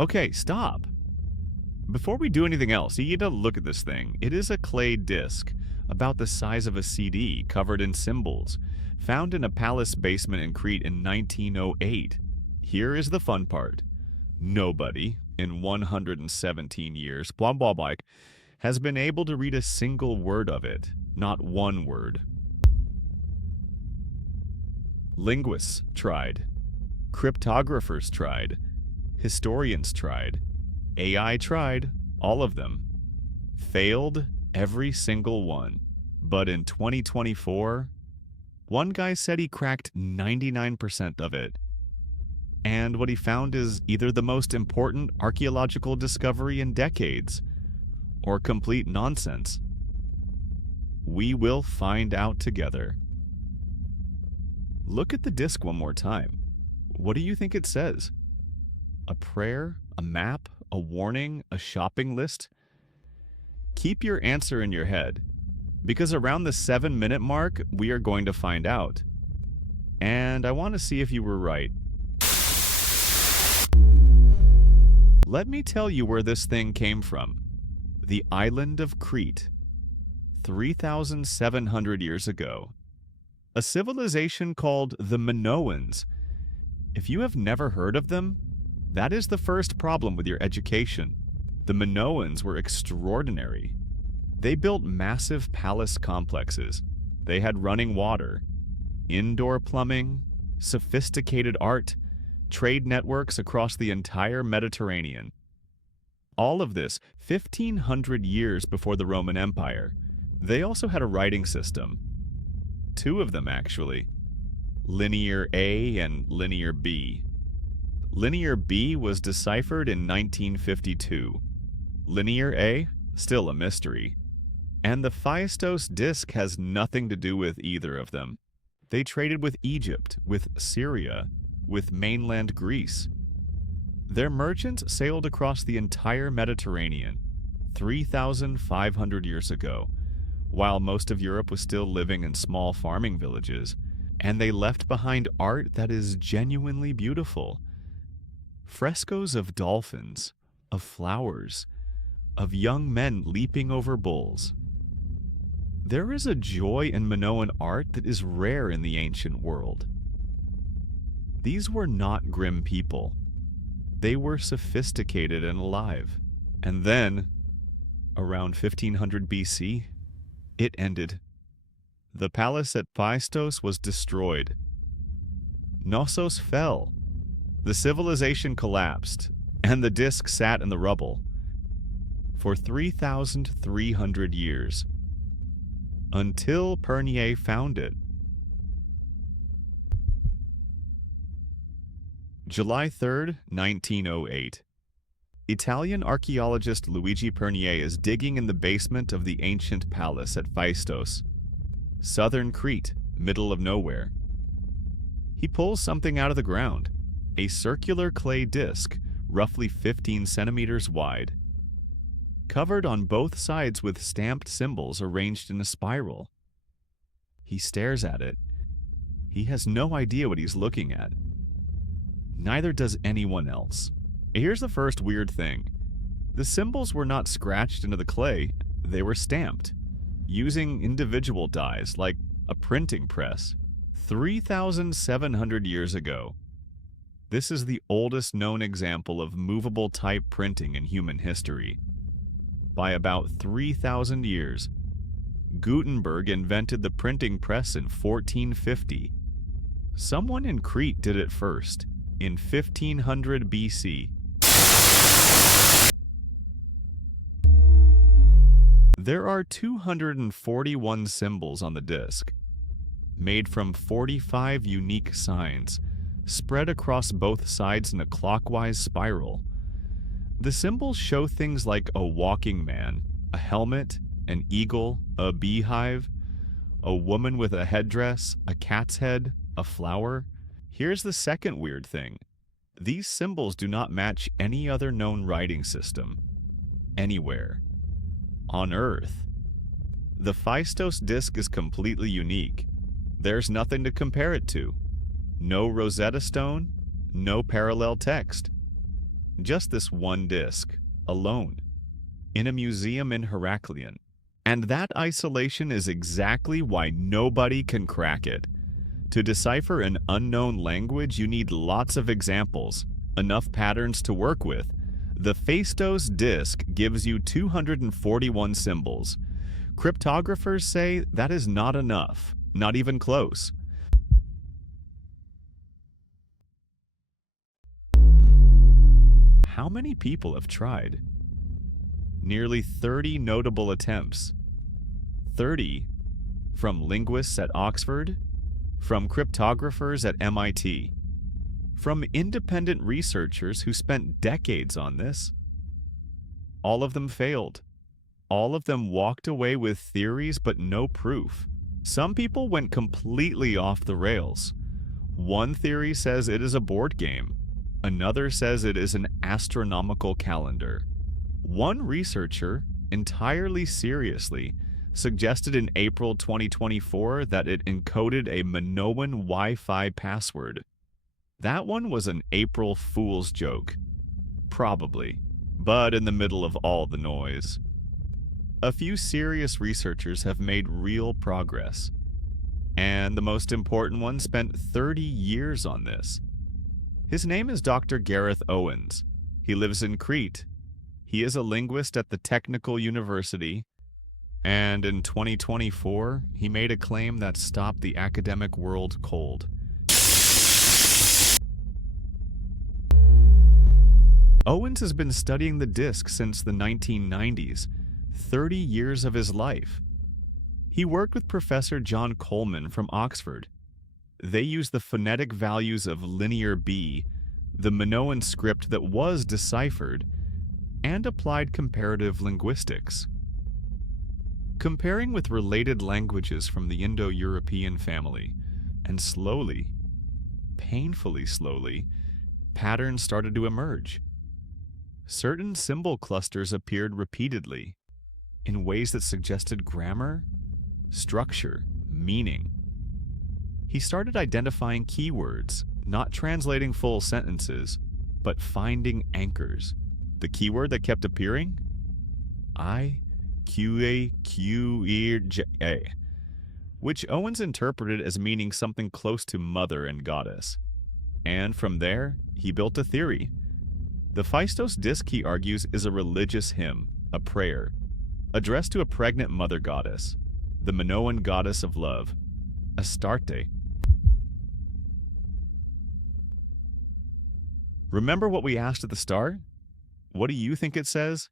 Okay, stop. Before we do anything else, you need to look at this thing. It is a clay disc, about the size of a CD, covered in symbols, found in a palace basement in Crete in 1908. Here is the fun part. Nobody, in 117 years, blah blah blah, has been able to read a single word of it. Not one word. Linguists tried. Cryptographers tried. Historians tried. AI tried. All of them. Failed every single one. But in 2024, one guy said he cracked 99% of it. And what he found is either the most important archaeological discovery in decades, or complete nonsense. We will find out together. Look at the disc one more time. What do you think it says? A prayer? A map? A warning? A shopping list? Keep your answer in your head, because around the 7-minute mark, we are going to find out. And I want to see if you were right. Let me tell you where this thing came from. The island of Crete, 3,700 years ago. A civilization called the Minoans. If you have never heard of them, that is the first problem with your education. The Minoans were extraordinary. They built massive palace complexes. They had running water, indoor plumbing, sophisticated art, trade networks across the entire Mediterranean. All of this 1,500 years before the Roman Empire. They also had a writing system. 2 of them, actually. Linear A and Linear B. Linear B was deciphered in 1952. Linear A, still a mystery. And the Phaistos disk has nothing to do with either of them. They traded with Egypt, with Syria, with mainland Greece. Their merchants sailed across the entire Mediterranean 3,500 years ago, while most of Europe was still living in small farming villages, and they left behind art that is genuinely beautiful. Frescoes of dolphins, of flowers, of young men leaping over bulls. There is a joy in Minoan art that is rare in the ancient world. These were not grim people. They were sophisticated and alive. And then, around 1500 BC, it ended. The palace at Phaistos was destroyed. Knossos fell. The civilization collapsed, and the disc sat in the rubble for 3,300 years, until Pernier found it. July 3rd, 1908. Italian archaeologist Luigi Pernier is digging in the basement of the ancient palace at Phaistos, southern Crete, middle of nowhere. He pulls something out of the ground, a circular clay disc, roughly 15 centimeters wide, covered on both sides with stamped symbols arranged in a spiral. He stares at it. He has no idea what he's looking at. Neither does anyone else. Here's the first weird thing. The symbols were not scratched into the clay, they were stamped, using individual dies like a printing press. 3,700 years ago. This is the oldest known example of movable type printing in human history. By about 3,000 years, Gutenberg invented the printing press in 1450. Someone in Crete did it first, in 1500 BC. There are 241 symbols on the disc, made from 45 unique signs, spread across both sides in a clockwise spiral. The symbols show things like a walking man, a helmet, an eagle, a beehive, a woman with a headdress, a cat's head, a flower. Here's the second weird thing. These symbols do not match any other known writing system, anywhere, on Earth. The Phaistos disc is completely unique. There's nothing to compare it to. No Rosetta Stone, no parallel text. Just this one disk, alone, in a museum in Heraklion. And that isolation is exactly why nobody can crack it. To decipher an unknown language, you need lots of examples, enough patterns to work with. The Phaistos disk gives you 241 symbols. Cryptographers say that is not enough, not even close. How many people have tried? Nearly 30 notable attempts. 30 from linguists at Oxford, from cryptographers at MIT, from independent researchers who spent decades on this. All of them failed. All of them walked away with theories but no proof. Some people went completely off the rails. One theory says it is a board game. Another says it is an astronomical calendar. One researcher, entirely seriously, suggested in April 2024 that it encoded a Minoan Wi-Fi password. That one was an April Fool's joke. Probably, but in the middle of all the noise. A few serious researchers have made real progress, and the most important one spent 30 years on this. His name is Dr. Gareth Owens. He lives in Crete. He is a linguist at the Technical University, and in 2024, he made a claim that stopped the academic world cold. Owens has been studying the disk since the 1990s, 30 years of his life. He worked with Professor John Coleman from Oxford. They used the phonetic values of Linear B, the Minoan script that was deciphered, and applied comparative linguistics. Comparing with related languages from the Indo-European family, and slowly, painfully slowly, patterns started to emerge. Certain symbol clusters appeared repeatedly, in ways that suggested grammar, structure, meaning. He started identifying keywords, not translating full sentences, but finding anchors. The keyword that kept appearing? I-Q-A-Q-E-J-A, which Owens interpreted as meaning something close to mother and goddess. And from there, he built a theory. The Phaistos disk, he argues, is a religious hymn, a prayer, addressed to a pregnant mother goddess, the Minoan goddess of love, Astarte. Remember what we asked at the start? What do you think it says?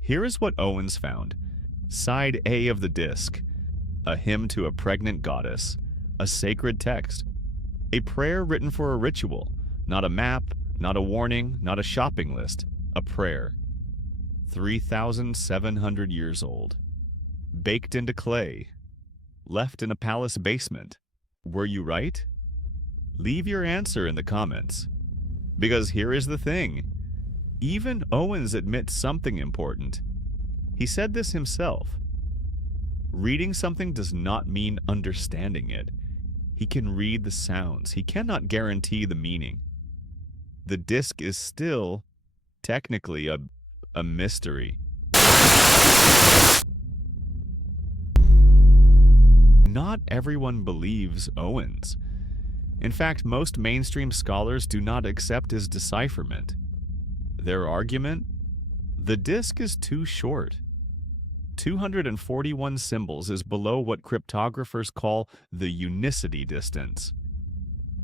Here is what Owens found. Side A of the disk, a hymn to a pregnant goddess, a sacred text, a prayer written for a ritual, not a map, not a warning, not a shopping list, a prayer. 3,700 years old. Baked into clay. Left in a palace basement. Were you right? Leave your answer in the comments. Because here is the thing. Even Owens admits something important. He said this himself. Reading something does not mean understanding it. He can read the sounds. He cannot guarantee the meaning. The disk is still, technically, a mystery. Not everyone believes Owens. In fact, most mainstream scholars do not accept his decipherment. Their argument? The disk is too short. 241 symbols is below what cryptographers call the unicity distance,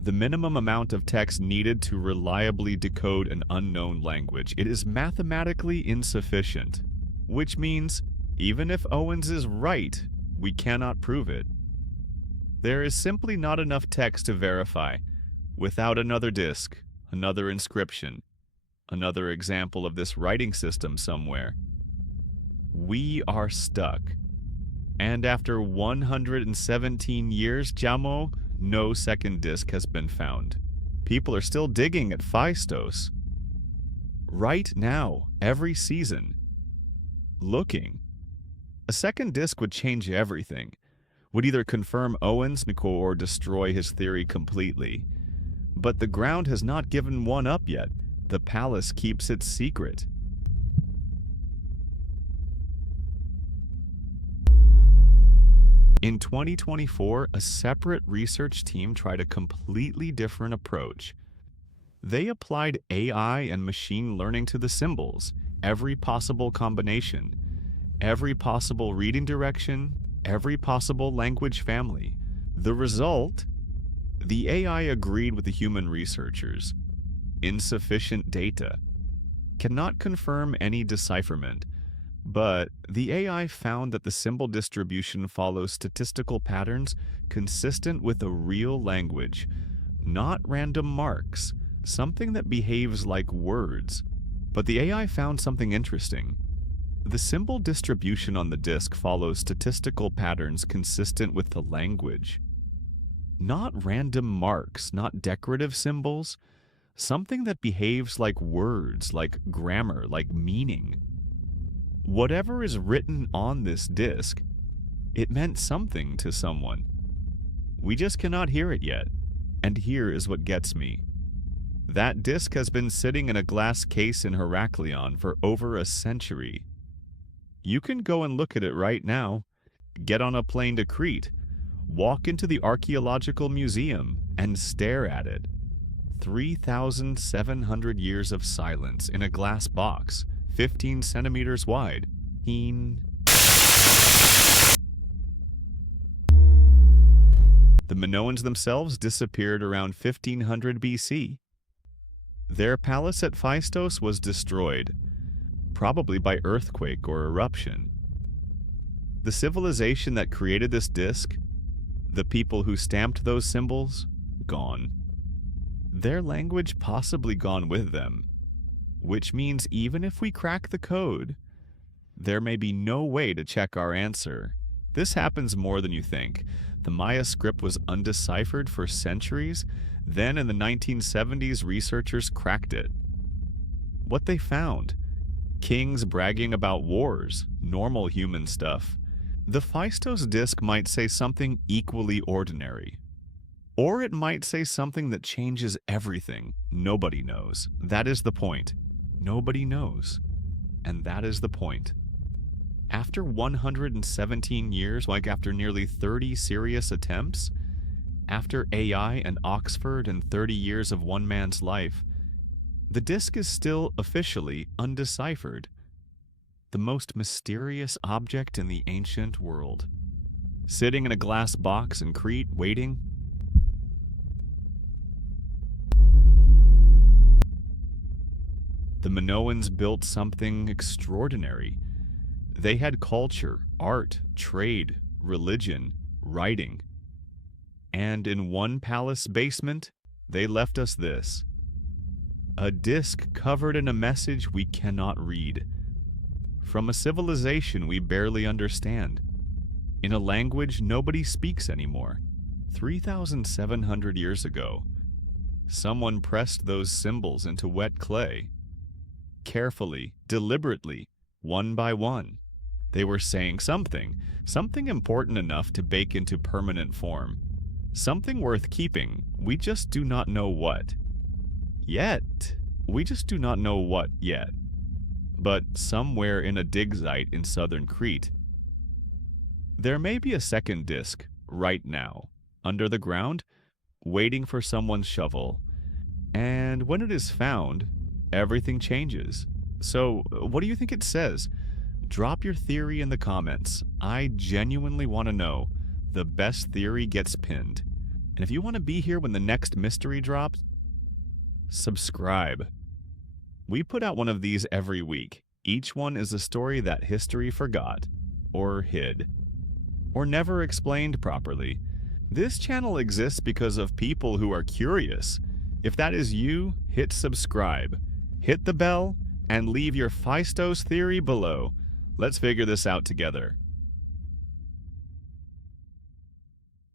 the minimum amount of text needed to reliably decode an unknown language. It is mathematically insufficient, which means even if Owens is right, we cannot prove it. There is simply not enough text to verify. Without another disk, another inscription, another example of this writing system somewhere, we are stuck. And after 117 years, Jamo, no second disk has been found. People are still digging at Phaistos. Right now, every season. Looking. A second disk would change everything. Would either confirm Owens' or destroy his theory completely. But the ground has not given one up yet. The palace keeps its secret. In 2024, a separate research team tried a completely different approach. They applied AI and machine learning to the symbols, every possible combination, every possible reading direction, every possible language family. The result? The AI agreed with the human researchers. Insufficient data. Cannot confirm any decipherment. But the AI found that the symbol distribution follows statistical patterns consistent with a real language, not random marks, something that behaves like words. But the AI found something interesting. The symbol distribution on the disk follows statistical patterns consistent with the language. Not random marks, not decorative symbols, something that behaves like words, like grammar, like meaning. Whatever is written on this disk, it meant something to someone. We just cannot hear it yet. And here is what gets me. That disk has been sitting in a glass case in Heraklion for over a century. You can go and look at it right now. Get on a plane to Crete, walk into the archaeological museum, and stare at it. 3,700 years of silence in a glass box, 15 centimeters wide. The Minoans themselves disappeared around 1500 BC. Their palace at Phaistos was destroyed, probably by earthquake or eruption. The civilization that created this disk, the people who stamped those symbols, gone. Their language possibly gone with them, which means even if we crack the code, there may be no way to check our answer. This happens more than you think. The Maya script was undeciphered for centuries. Then in the 1970s, researchers cracked it. What they found? Kings bragging about wars, normal human stuff. The Phaistos disk might say something equally ordinary. Or it might say something that changes everything. Nobody knows. That is the point. Nobody knows. And that is the point. After 117 years, like after nearly 30 serious attempts, after AI and Oxford and 30 years of one man's life, the disk is still officially undeciphered. The most mysterious object in the ancient world. Sitting in a glass box in Crete, waiting. The Minoans built something extraordinary. They had culture, art, trade, religion, writing. And in one palace basement, they left us this. A disk covered in a message we cannot read. From a civilization we barely understand. In a language nobody speaks anymore. 3,700 years ago, someone pressed those symbols into wet clay. Carefully, deliberately, one by one. They were saying something important enough to bake into permanent form. Something worth keeping, we just do not know what. Yet. We just do not know what yet. But somewhere in a dig site in southern Crete, there may be a second disk right now, under the ground, waiting for someone's shovel. And when it is found, everything changes. So, what do you think it says? Drop your theory in the comments. I genuinely want to know. The best theory gets pinned. And if you want to be here when the next mystery drops, subscribe. We put out one of these every week. Each one is a story that history forgot, or hid, or never explained properly. This channel exists because of people who are curious. If that is you, hit subscribe, hit the bell, and leave your Phaistos theory below. Let's figure this out together.